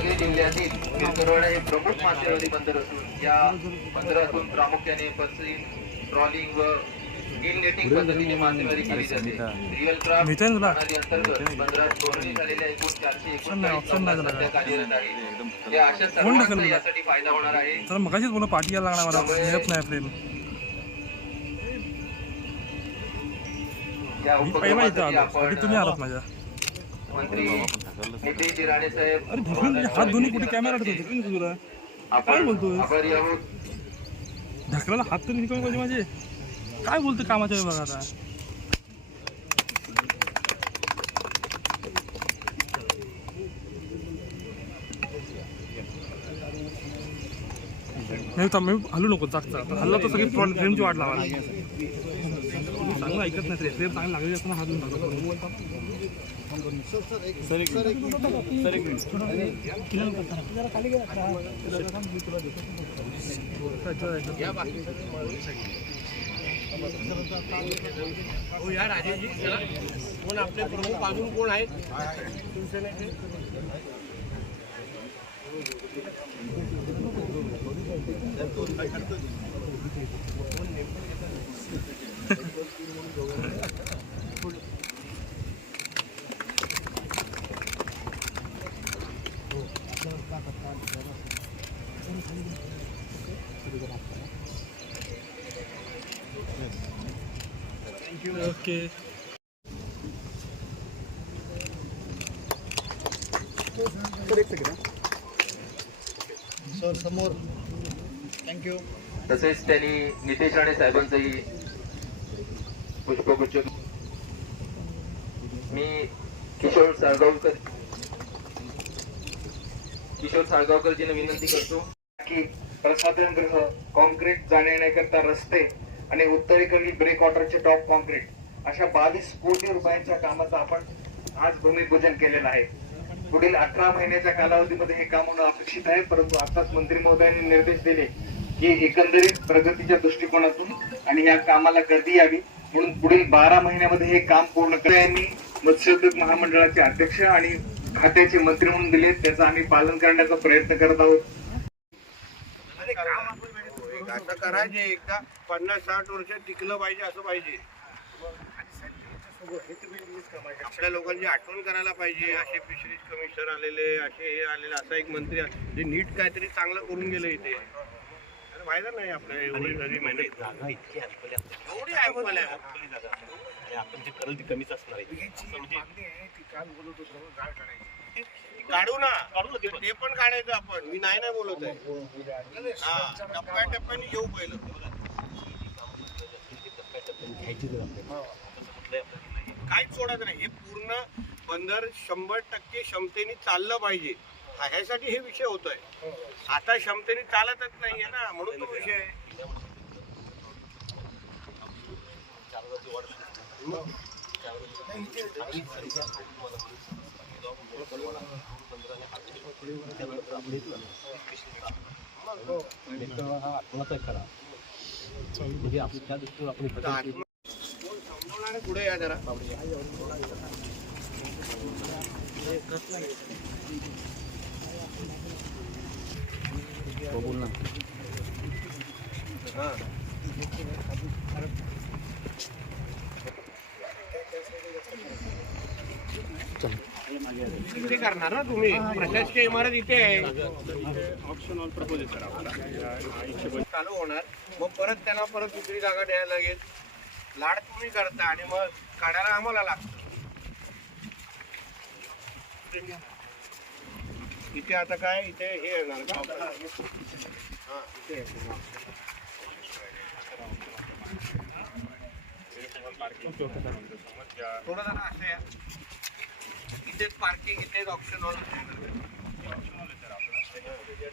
रत्नागिरी जिल्ह्यातील विरकरवाडा हे प्रमुख मासेमारी बंदर असून या बंदरातून प्रामुख्याने पसिंग ट्रॉलिंग व गिल नेटिंग पद्धतीने मासेमारी केली जाते. रिअल क्राफ्ट प्रणाली अंतर्गत बंदरात धोरणी झालेल्या एकूण चारशे एकोणचाळीस सध्या कार्यरत आहे. या अशा सर्वांचा यासाठी फायदा होणार आहे. तर मगाशीच बोला पाठी यायला लागणार मला नाही फ्रेम. या मी पहिला इथं उपक्रमासाठी आलो आधी तुम्ही आलात आपण माझ्या. मंत्री साहेब अरे म्हणजे हात दोन्ही कुठे कॅमेरा का तुला काय बोलतोय? आभारी आहोत हात तरी निघून पाहिजे माझे. काय बोलतो कामाच्या विभागात आता? नाही थांब मी हलू नको जागचा हल्ला तर सगळी फ्रंट फ्रेमची वाट लावा चांगलं ऐकत नाही रे फ्रेम चांगली लागली असताना या नका कोण आपले प्रमुख अजून कोण आहेत? शिवसेनेचे. ओके सर समोर. थँक्यू तसेच त्यांनी नितेश राणे साहेबांचंही पुष्पगुच्छ मी किशोर साळगावकर किशोर साळगावकरजीने विनंती करतो. की प्रसाधन गृह कॉन्क्रीट जाण्या येण्याकरता रस्ते आणि उत्तरेकडील ब्रेक वॉटरचे टॉप कॉन्क्रीट अशा बावीस कोटी रुपयांच्या कामाचं आपण आज भूमिपूजन केलेलं आहे. पुढील अठरा महिन्याच्या कालावधीमध्ये हे काम होणं अपेक्षित आहे परंतु आताच मंत्री महोदयांनी निर्देश दिले की एकंदरीत प्रगतीच्या दृष्टिकोनातून आणि या कामाला गर्दी यावी. म्हणून पुढील बारा महिन्यामध्ये हे काम पूर्ण करा. मत्स्योद्योग महामंडळाचे अध्यक्ष आणि खात्याचे मंत्री म्हणून दिले. त्याचं आम्ही पालन करण्याचा प्रयत्न करत आहोत. असं करायचे. एकदा पन्नास साठ वर्ष टिकलं पाहिजे असं पाहिजे. आपल्या लोकांची आठवण करायला पाहिजे. असे फिशरीज कमिशनर आलेले असे हे आलेले असा एक मंत्री जे नीट काहीतरी चांगलं करून गेलं इथे. अरे फायदा नाही आपल्या एवढी जरी मेहनत एवढी आहे आपण जे करल ती कमीच असणार आहे. काढू ना ते पण. काढायचं आपण. मी नाही नाही बोलत आहे. हा टप्प्या टप्प्याने घेऊ पहिलं. काहीच सोडायचं नाही. हे पूर्ण बंदर शंभर टक्के क्षमतेने चाललं पाहिजे. ह्यासाठी हे विषय होतोय. आता क्षमतेने चालतच नाहीये ना म्हणून तो विषय आहे. मग आपण पुढे या जरा बोल ना तिकडे करणार ना तुम्ही? प्रशासकीय इमारत इथे आहे. चालू होणार. मग परत त्यांना परत दुसरी जागा द्यायला लागेल. लाड तुम्ही करता आणि मग काढायला आम्हाला लागतं. इथे आता काय? इथे हे येणार का? हा, इथे येणार. थोडं जरा असं या. इथेच पार्किंग इथेच ऑप्शन हॉल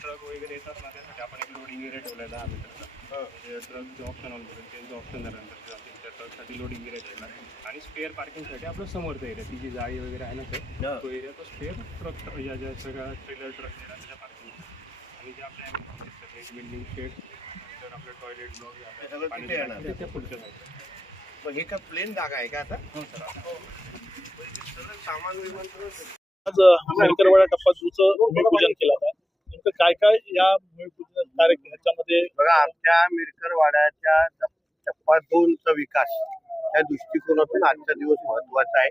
ट्रक वगैरे येतात ना त्यासाठी आपण एक लोडिंग एरिया ठेवलाय दहा मीटरचा ट्रकचे ऑप्शन ऑन करून त्यांचं ऑप्शन झाल्यानंतर त्या ट्रकसाठी लोडिंग एरिया ठेवला आणि स्पेअर पार्किंगसाठी आपलं समोरचा एरिया ती जी जाळी वगैरे आहे ना सर तो एरिया तो स्पेअर ट्रक या ज्या सगळ्या ट्रेलर ट्रक त्याच्या पार्किंग आणि जे आपल्या बिल्डिंग शेड तर आपलं टॉयलेट सगळं ब्लॉक तिथे येणार. त्या पुढच्या साईड मग हे काय प्लेन जागा आहे का आता? हो सर. आज शंकरवाडा टप्पा टूचं भूमिपूजन केलं होतं नेमकं काय काय या भूमिपूजन कार्यक्रम ह्याच्यामध्ये बघा आमच्या मिरकरवाड्याच्या टप्पा दोनचा विकास त्या दृष्टिकोनातून आजचा दिवस महत्त्वाचा आहे.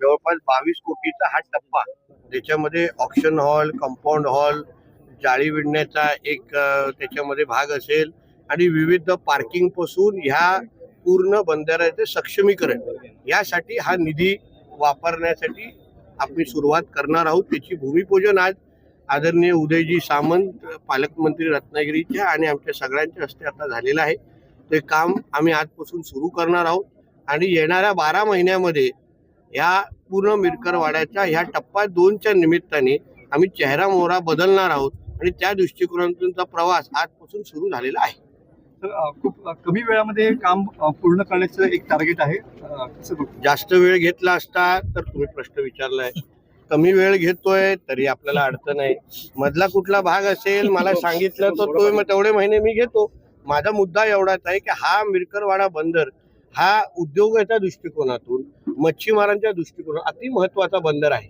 जवळपास बावीस कोटीचा हा टप्पा ज्याच्यामध्ये ऑक्शन हॉल कंपाऊंड हॉल जाळी विणण्याचा एक त्याच्यामध्ये भाग असेल आणि विविध पार्किंगपासून ह्या पूर्ण बंधाऱ्याचे सक्षमीकरण. यासाठी हा निधी वापरण्यासाठी आपण सुरुवात करणार आहोत. त्याची भूमिपूजन आज आदरणीय उदयजी सामंत पालकमंत्री रत्नागिरीच्या आणि आमच्या सगळ्यांच्या हस्ते आता झालेलं आहे. ते काम आम्ही आजपासून सुरू करणार आहोत. आणि येणाऱ्या बारा महिन्यामध्ये ह्या पूर्ण मिरकरवाड्याच्या ह्या टप्पा दोनच्या निमित्ताने आम्ही चेहरा मोहरा बदलणार आहोत. आणि त्या दृष्टिकोनातूनचा प्रवास आजपासून सुरू झालेला आहे. तर खूप कमी वेळामध्ये काम पूर्ण करण्याचं एक टार्गेट आहे. कसं बघतो जास्त वेळ घेतला असता तर तुम्ही प्रश्न विचारलाय. कमी वेळ घेतोय तरी आपल्याला अडचण आहे. मधला कुठला भाग असेल मला सांगितलं तर तो मग तेवढे महिने मी घेतो. माझा मुद्दा एवढाच आहे की हा मिरकरवाडा बंदर हा उद्योगाच्या दृष्टिकोनातून मच्छीमारांच्या दृष्टिकोनातून अति महत्त्वाचा बंदर आहे.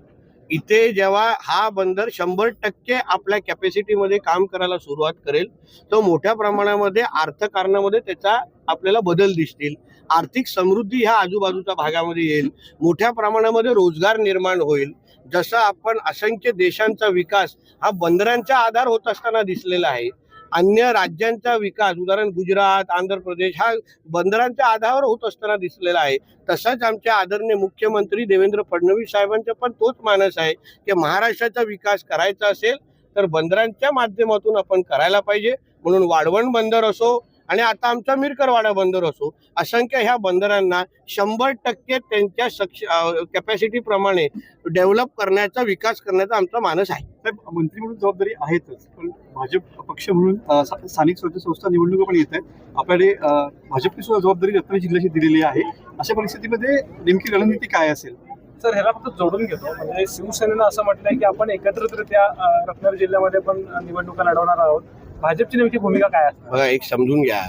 इथे जेव्हा हा बंदर शंभर टक्के आपल्या कॅपॅसिटीमध्ये काम करायला सुरुवात करेल तर मोठ्या प्रमाणामध्ये अर्थकारणामध्ये त्याचा आपल्याला बदल दिसतील. आर्थिक समृद्धी ह्या आजूबाजूच्या भागामध्ये येईल. मोठ्या प्रमाणामध्ये रोजगार निर्माण होईल. जसं आपण असंख्य देशांचा विकास हा बंदरांचा आधार होत असताना दिसलेला आहे. अन्य राज्यांचा विकास उदाहरण गुजरात आंध्र प्रदेश हा बंदरांच्या आधारावर होत असताना दिसलेला आहे. तसाच आमच्या आदरणीय मुख्यमंत्री देवेंद्र फडणवीस साहेबांचा पण तोच मानस आहे की महाराष्ट्राचा विकास करायचा असेल तर बंदरांच्या माध्यमातून आपण करायला पाहिजे. म्हणून वाढवण बंदर असो आणि आता आमचा मिरकरवाडा बंदर असो असंख्य ह्या बंदरांना शंभर टक्के त्यांच्या सक्ष कॅपॅसिटी प्रमाणे डेव्हलप करण्याचा विकास करण्याचा आमचा मानस आहे. साहेब मंत्री म्हणून जबाबदारी आहेतच पण भाजप पक्ष म्हणून स्थानिक स्वराज्य संस्था निवडणुका पण येत आहेत. आपल्याकडे अ, भाजपने सुद्धा जबाबदारी रत्नागिरी जिल्ह्याची दिलेली आहे. अशा परिस्थितीमध्ये नेमकी रणनीती काय असेल? सर ह्याला फक्त जोडून घेतो. म्हणजे शिवसेनेनं असं म्हटलंय की आपण एकत्रितरित्या रत्नागिरी जिल्ह्यामध्ये पण निवडणुका लढवणार आहोत. भाजपची नेमकी भूमिका काय असणार? बघा एक समजून घ्या.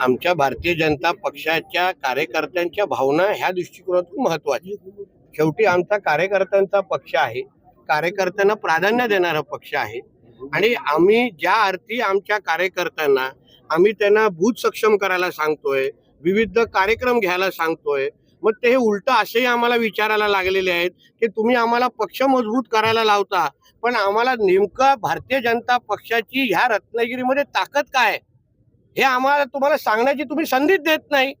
आमच्या भारतीय जनता पक्षाच्या कार्यकर्त्यांच्या भावना ह्या दृष्टिकोनातून महत्त्वाच्या शेवटी आमचा कार्यकर्त्यांचा पक्ष आहे. कार्यकर्त्यांना प्राधान्य देणारा पक्ष आहे. आणि आम्ही ज्या अर्थी आमच्या कार्यकर्त्यांना आम्ही त्यांना भूत सक्षम करायला सांगतोय विविध कार्यक्रम घ्यायला सांगतोय मग ते हे उलट असेही आम्हाला विचारायला लागलेले आहेत की तुम्ही आम्हाला पक्ष मजबूत करायला लावता पण आम्हाला नेमकं भारतीय जनता पक्षाची ह्या रत्नागिरीमध्ये ताकद काय? हे आम्हाला तुम्हाला सांगण्याची तुम्ही संधीच देत नाही.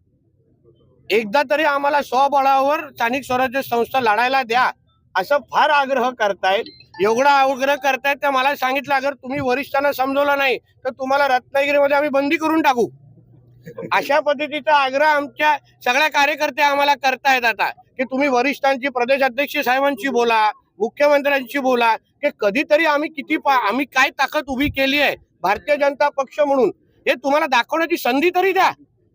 एकदा तरी आम्हाला स्वबळावर स्थानिक स्वराज्य संस्था लढायला द्या असं फार आग्रह करतायत. एवढा आग्रह करतायत तर मला सांगितलं अगर तुम्ही वरिष्ठांना समजवलं नाही तर तुम्हाला रत्नागिरीमध्ये आम्ही बंदी करून टाकू. अशा पद्धतीचा आग्रह आमच्या सगळ्या कार्यकर्ते आम्हाला करतायत आता. की तुम्ही वरिष्ठांची प्रदेश अध्यक्ष साहेबांशी बोला मुख्यमंत्र्यांशी बोला की कधीतरी आम्ही किती आम्ही काय ताकद उभी केली आहे भारतीय जनता पक्ष म्हणून हे तुम्हाला दाखवण्याची संधी तरी द्या.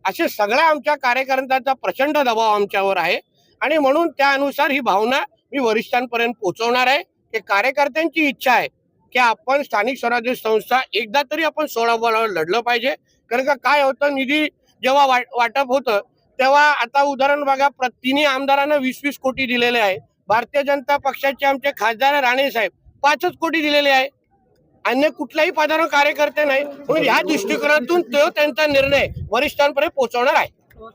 असे सगळ्या आमच्या कार्यकर्त्यांचा प्रचंड दबाव आमच्यावर आहे. आणि म्हणून त्यानुसार ही भावना मी वरिष्ठांपर्यंत पोहोचवणार आहे की कार्यकर्त्यांची इच्छा आहे की आपण स्थानिक स्वराज्य संस्था एकदा तरी आपण सोळा बळावर लढलं पाहिजे. कारण का काय होतं निधी जेव्हा वाटप होतं तेव्हा आता उदाहरण बघा तिन्ही आमदारांना वीस वीस कोटी दिलेले आहे. भारतीय जनता पक्षाचे आमचे खासदार राणे साहेब पाचच कोटी दिलेले आहे. अन्य कुठल्याही पदावर कार्यकर्ते नाही. म्हणून या दृष्टिकोनातून तो त्यांचा निर्णय वरिष्ठांपर्यंत पोहोचवणार आहे. हो,